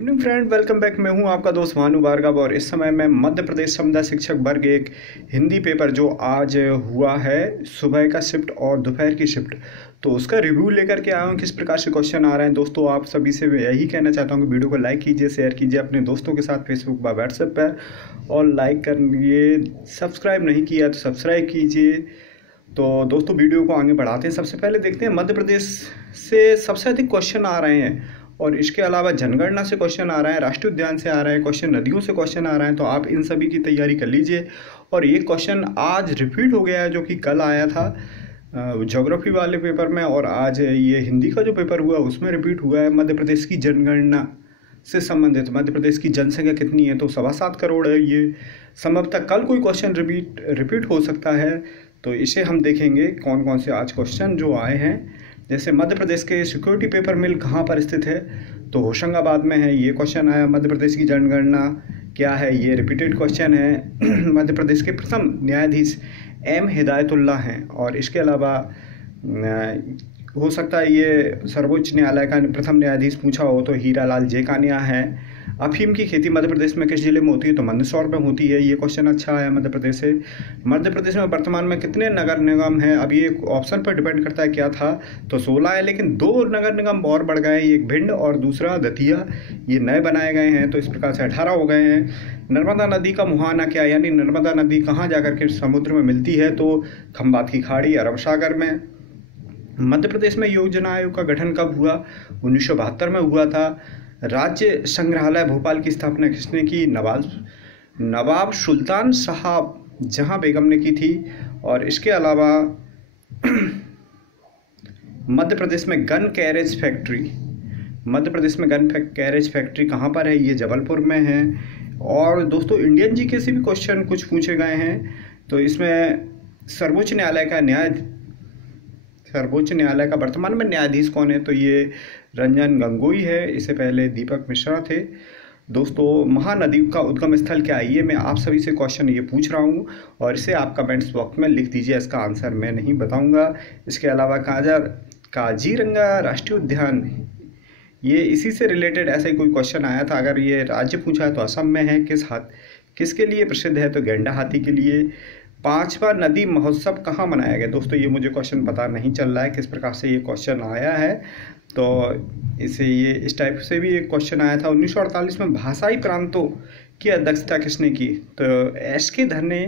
Evening friend, welcome back. मैं हूं आपका दोस्त भानु भार्गव और इस समय मैं मध्य प्रदेश समुदाय शिक्षक वर्ग एक हिंदी पेपर जो आज हुआ है, सुबह का शिफ्ट और दोपहर की शिफ्ट, तो उसका रिव्यू लेकर के आया हूं। किस प्रकार से क्वेश्चन आ रहे हैं दोस्तों, आप सभी से यही कहना चाहता हूं कि वीडियो को लाइक कीजिए, शेयर कीजिए अपने दोस्तों के साथ फेसबुक व व्हाट्सएप पर, और लाइक करिए। सब्सक्राइब नहीं किया तो सब्सक्राइब कीजिए। तो दोस्तों वीडियो को आगे बढ़ाते हैं। सबसे पहले देखते हैं मध्य प्रदेश से सबसे अधिक क्वेश्चन आ रहे हैं, और इसके अलावा जनगणना से क्वेश्चन आ रहा है, राष्ट्रीय उद्यान से आ रहा है क्वेश्चन, नदियों से क्वेश्चन आ रहा है। तो आप इन सभी की तैयारी कर लीजिए। और ये क्वेश्चन आज रिपीट हो गया है जो कि कल आया था ज्योग्राफी वाले पेपर में, और आज ये हिंदी का जो पेपर हुआ उसमें रिपीट हुआ है। मध्य प्रदेश की जनगणना से संबंधित, मध्य प्रदेश की जनसंख्या कितनी है, तो 7.25 करोड़ है। ये संभवतः कल कोई क्वेश्चन रिपीट हो सकता है, तो इसे हम देखेंगे कौन कौन से आज क्वेश्चन जो आए हैं। जैसे मध्य प्रदेश के सिक्योरिटी पेपर मिल कहाँ पर स्थित है, तो होशंगाबाद में है, ये क्वेश्चन आया। मध्य प्रदेश की जनगणना क्या है, ये रिपीटेड क्वेश्चन है। मध्य प्रदेश के प्रथम न्यायाधीश एम हिदायतुल्लाह हैं, और इसके अलावा हो सकता है ये सर्वोच्च न्यायालय का प्रथम न्यायाधीश पूछा हो तो हीरालाल जेकानिया है। अफीम की खेती मध्य प्रदेश में किस जिले में होती है, तो मंदसौर में होती है। ये क्वेश्चन अच्छा है मध्य प्रदेश से। मध्य प्रदेश में वर्तमान में कितने नगर निगम हैं, अब ये ऑप्शन पर डिपेंड करता है, क्या था तो 16 है, लेकिन 2 नगर निगम और बढ़ गए हैं, एक भिंड और दूसरा दतिया, ये नए बनाए गए हैं, तो इस प्रकार से 18 हो गए हैं। नर्मदा नदी का मुहाना क्या है, यानी नर्मदा नदी कहाँ जाकर के समुद्र में मिलती है, तो खंबात की खाड़ी, अरब सागर में। मध्य प्रदेश में योजना आयोग का गठन कब हुआ, 1972 में हुआ था। राज्य संग्रहालय भोपाल की स्थापना किसने की, नवाब सुल्तान साहब जहां बेगम ने की थी। और इसके अलावा मध्य प्रदेश में gun carriage factory, Madhya Pradesh में गन कैरेज फैक्ट्री कहाँ पर है, ये जबलपुर में है। और दोस्तों इंडियन जीके से भी क्वेश्चन कुछ पूछे गए हैं, तो इसमें सर्वोच्च न्यायालय का वर्तमान में न्यायाधीश कौन है, तो ये रंजन गोगोई है, इससे पहले दीपक मिश्रा थे। दोस्तों महानदी का उद्गम स्थल क्या है, ये मैं आप सभी से क्वेश्चन ये पूछ रहा हूँ, और इसे आप कमेंट्स बॉक्स में लिख दीजिए, इसका आंसर मैं नहीं बताऊँगा। इसके अलावा काजीरंगा राष्ट्रीय उद्यान, ये इसी से रिलेटेड ऐसा ही कोई क्वेश्चन आया था। अगर ये राज्य पूछा है तो असम में है। किसके लिए प्रसिद्ध है, तो गेंडा हाथी के लिए। 5वां नदी महोत्सव कहाँ मनाया गया, दोस्तों ये मुझे क्वेश्चन पता नहीं चल रहा है किस प्रकार से ये क्वेश्चन आया है, तो इसे ये इस टाइप से भी एक क्वेश्चन आया था। 1948 में भाषाई प्रांतों की अध्यक्षता किसने की, तो एस.के. धर ने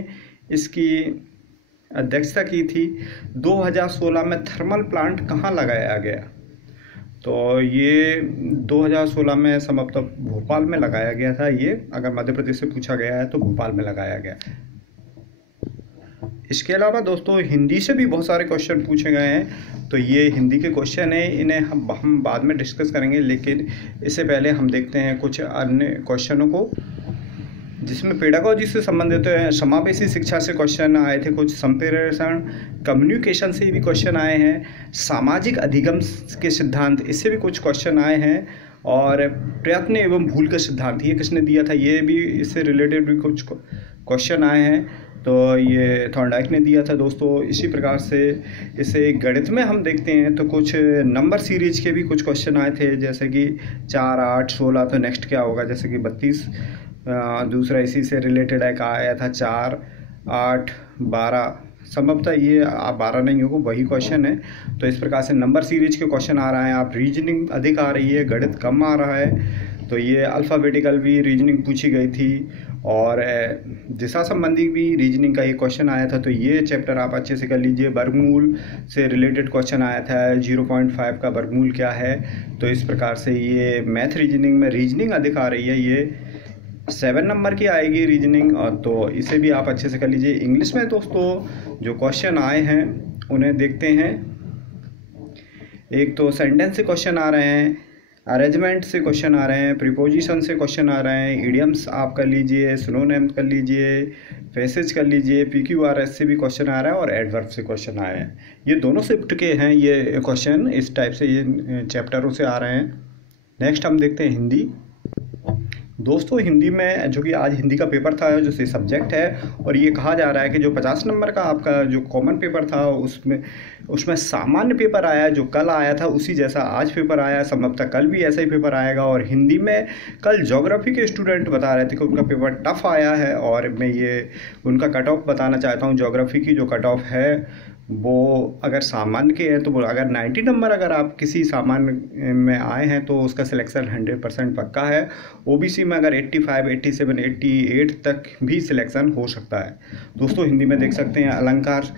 इसकी अध्यक्षता की थी। 2016 में थर्मल प्लांट कहाँ लगाया गया, तो ये 2016 में संभवतः भोपाल में लगाया गया था। ये अगर मध्य प्रदेश से पूछा गया है तो भोपाल में लगाया गया। इसके अलावा दोस्तों हिंदी से भी बहुत सारे क्वेश्चन पूछे गए हैं, तो ये हिंदी के क्वेश्चन हैं, इन्हें हम बाद में डिस्कस करेंगे, लेकिन इससे पहले हम देखते हैं कुछ अन्य क्वेश्चनों को, जिसमें पेडागोजी से संबंधित समावेशी शिक्षा से क्वेश्चन आए थे कुछ, संप्रेषण कम्युनिकेशन से भी क्वेश्चन आए हैं, सामाजिक अधिगम के सिद्धांत, इससे भी कुछ क्वेश्चन आए हैं, और प्रयत्न एवं भूल का सिद्धांत ये किसने दिया था, ये भी इससे रिलेटेड भी कुछ क्वेश्चन आए हैं, तो ये थॉर्नडाइक ने दिया था दोस्तों। इसी प्रकार से इसे गणित में हम देखते हैं तो कुछ नंबर सीरीज के भी कुछ क्वेश्चन आए थे, जैसे कि 4, 8, 16, तो नेक्स्ट क्या होगा, जैसे कि 32। दूसरा इसी से रिलेटेड एक आया था 4, 8, 12, संभवतः ये 12 नहीं होगा, वही क्वेश्चन है। तो इस प्रकार से नंबर सीरीज के क्वेश्चन आ रहे हैं। आप रीजनिंग अधिक आ रही है, गणित कम आ रहा है, तो ये अल्फ़ाबेटिकल भी रीजनिंग पूछी गई थी, और दिशा संबंधी भी रीजनिंग का ये क्वेश्चन आया था, तो ये चैप्टर आप अच्छे से कर लीजिए। वर्गमूल से रिलेटेड क्वेश्चन आया था, 0.5 का वर्गमूल क्या है, तो इस प्रकार से ये मैथ रीजनिंग में रीजनिंग अधिक आ रही है, ये 7 नंबर की आएगी रीजनिंग, और तो इसे भी आप अच्छे से कर लीजिए। इंग्लिश में दोस्तों जो क्वेश्चन आए हैं उन्हें देखते हैं। एक तो सेंटेंस से क्वेश्चन आ रहे हैं, अरेंजमेंट से क्वेश्चन आ रहे हैं, प्रीपोजिशन से क्वेश्चन आ रहे हैं, इडियम्स आप कर लीजिए, सिनोनिम कर लीजिए, फ्रेसेज कर लीजिए, PQRS से भी क्वेश्चन आ रहा है, और एडवर्ब से क्वेश्चन आए हैं। ये दोनों शिफ्ट के हैं ये क्वेश्चन, इस टाइप से ये चैप्टरों से आ रहे हैं। नेक्स्ट हम देखते हैं हिंदी। दोस्तों हिंदी में जो कि आज हिंदी का पेपर था जो सब्जेक्ट है, और ये कहा जा रहा है कि जो 50 नंबर का आपका जो कॉमन पेपर था उसमें सामान्य पेपर आया, जो कल आया था उसी जैसा आज पेपर आया, संभवतः कल भी ऐसा ही पेपर आएगा। और हिंदी में कल ज्योग्राफी के स्टूडेंट बता रहे थे कि उनका पेपर टफ आया है, और मैं ये उनका कट ऑफ बताना चाहता हूँ। ज्योग्राफी की जो कट ऑफ है वो अगर सामान्य के हैं तो अगर 90 नंबर अगर आप किसी सामान्य में आए हैं तो उसका सिलेक्शन 100% पक्का है। ओबीसी में अगर 85, 87, 88 तक भी सिलेक्शन हो सकता है। दोस्तों हिंदी में देख सकते हैं अलंकार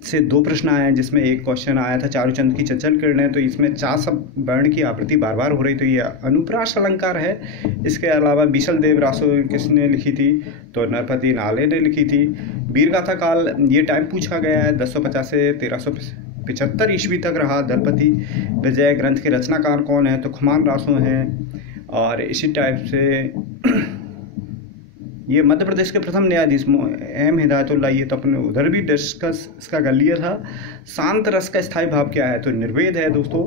से 2 प्रश्न आए हैं, जिसमें एक क्वेश्चन आया था चारुचंद की चंचल किरणें, तो इसमें चा सब वर्ण की आवृत्ति बार बार हो रही, तो ये अनुप्रास अलंकार है। इसके अलावा बीसल देव रासो किसने लिखी थी, तो नरपति नाले ने लिखी थी। वीरगाथा काल ये टाइम पूछा गया है, 1050 से 1375 ईस्वी तक रहा। दलपति विजय ग्रंथ के रचनाकार कौन है, तो खुमान रासो हैं। और इसी टाइप से ये मध्य प्रदेश के प्रथम न्यायाधीश एम हिदायतुल्लाह, ये तो अपने उधर भी डिस्कस इसका कर लिया था। शांत रस का स्थायी भाव क्या है, तो निर्वेद है। दोस्तों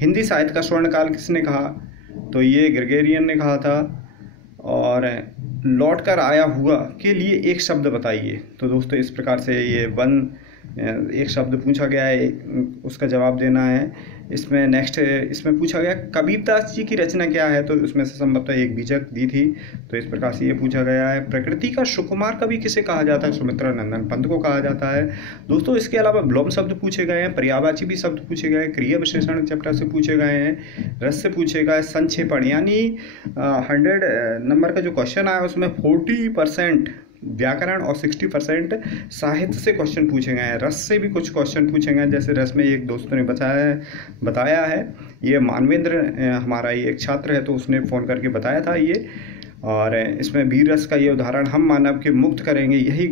हिंदी साहित्य का स्वर्णकाल किसने कहा, तो ये ग्रेगोरियन ने कहा था। और लौट कर आया हुआ के लिए एक शब्द बताइए, तो दोस्तों इस प्रकार से ये एक शब्द पूछा गया है, उसका जवाब देना है। इसमें नेक्स्ट इसमें पूछा गया कबीरदास जी की रचना क्या है, तो उसमें से संभवतः एक बीजक दी थी, तो इस प्रकार से ये पूछा गया है। प्रकृति का सुकुमार कवि किसे कहा जाता है, सुमित्रा नंदन पंत को कहा जाता है। दोस्तों इसके अलावा विलोम शब्द पूछे गए हैं, पर्यायवाची भी शब्द पूछे गए हैं, क्रिया विशेषण चैप्टर से पूछे गए हैं, रस से पूछे गए, संक्षेपण यानी 100 नंबर का जो क्वेश्चन आया उसमें 40% व्याकरण और 60% साहित्य से क्वेश्चन पूछे गए हैं। रस से भी कुछ क्वेश्चन पूछे गए हैं, जैसे रस में एक दोस्तों ने बताया है, ये मानवेंद्र हमारा ये एक छात्र है, तो उसने फ़ोन करके बताया था ये। और इसमें वीर रस का ये उदाहरण, हम मानव के मुक्त करेंगे, यही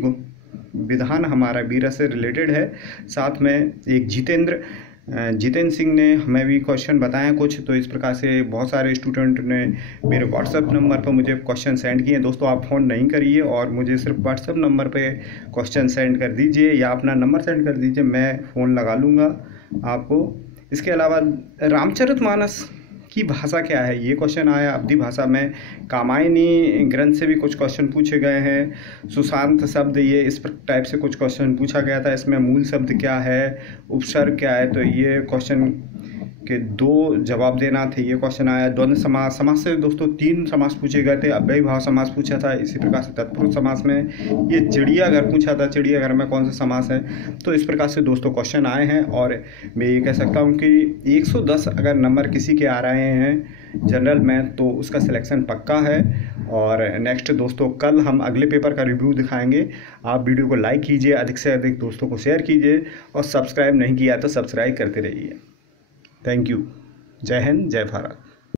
विधान हमारा वीर रस से रिलेटेड है। साथ में एक जितेंद्र सिंह ने हमें भी क्वेश्चन बताए कुछ, तो इस प्रकार से बहुत सारे स्टूडेंट ने मेरे व्हाट्सएप नंबर पर मुझे क्वेश्चन सेंड किए। दोस्तों आप फ़ोन नहीं करिए और मुझे सिर्फ व्हाट्सएप नंबर पे क्वेश्चन सेंड कर दीजिए या अपना नंबर सेंड कर दीजिए, मैं फ़ोन लगा लूँगा आपको। इसके अलावा रामचरितमानस की भाषा क्या है, ये क्वेश्चन आया। अवधी भाषा में कामायनी ग्रंथ से भी कुछ क्वेश्चन पूछे गए हैं। सुशांत शब्द, ये इस टाइप से कुछ क्वेश्चन पूछा गया था। इसमें मूल शब्द क्या है, उपसर्ग क्या है, तो ये क्वेश्चन के 2 जवाब देना थे, ये क्वेश्चन आया। द्वंद्व समास से दोस्तों 3 समास पूछे गए थे। अव्ययी भाव समास पूछा था, इसी प्रकार से तत्पुरुष समास में ये चिड़ियाघर पूछा था, चिड़ियाघर में कौन सा समास है। तो इस प्रकार से दोस्तों क्वेश्चन आए हैं, और मैं ये कह सकता हूँ कि 110 अगर नंबर किसी के आ रहे हैं जनरल में तो उसका सिलेक्शन पक्का है। और नेक्स्ट दोस्तों कल हम अगले पेपर का रिव्यू दिखाएंगे। आप वीडियो को लाइक कीजिए, अधिक से अधिक दोस्तों को शेयर कीजिए, और सब्सक्राइब नहीं किया तो सब्सक्राइब करते रहिए। Thank you. जय हिंद, जय भारत।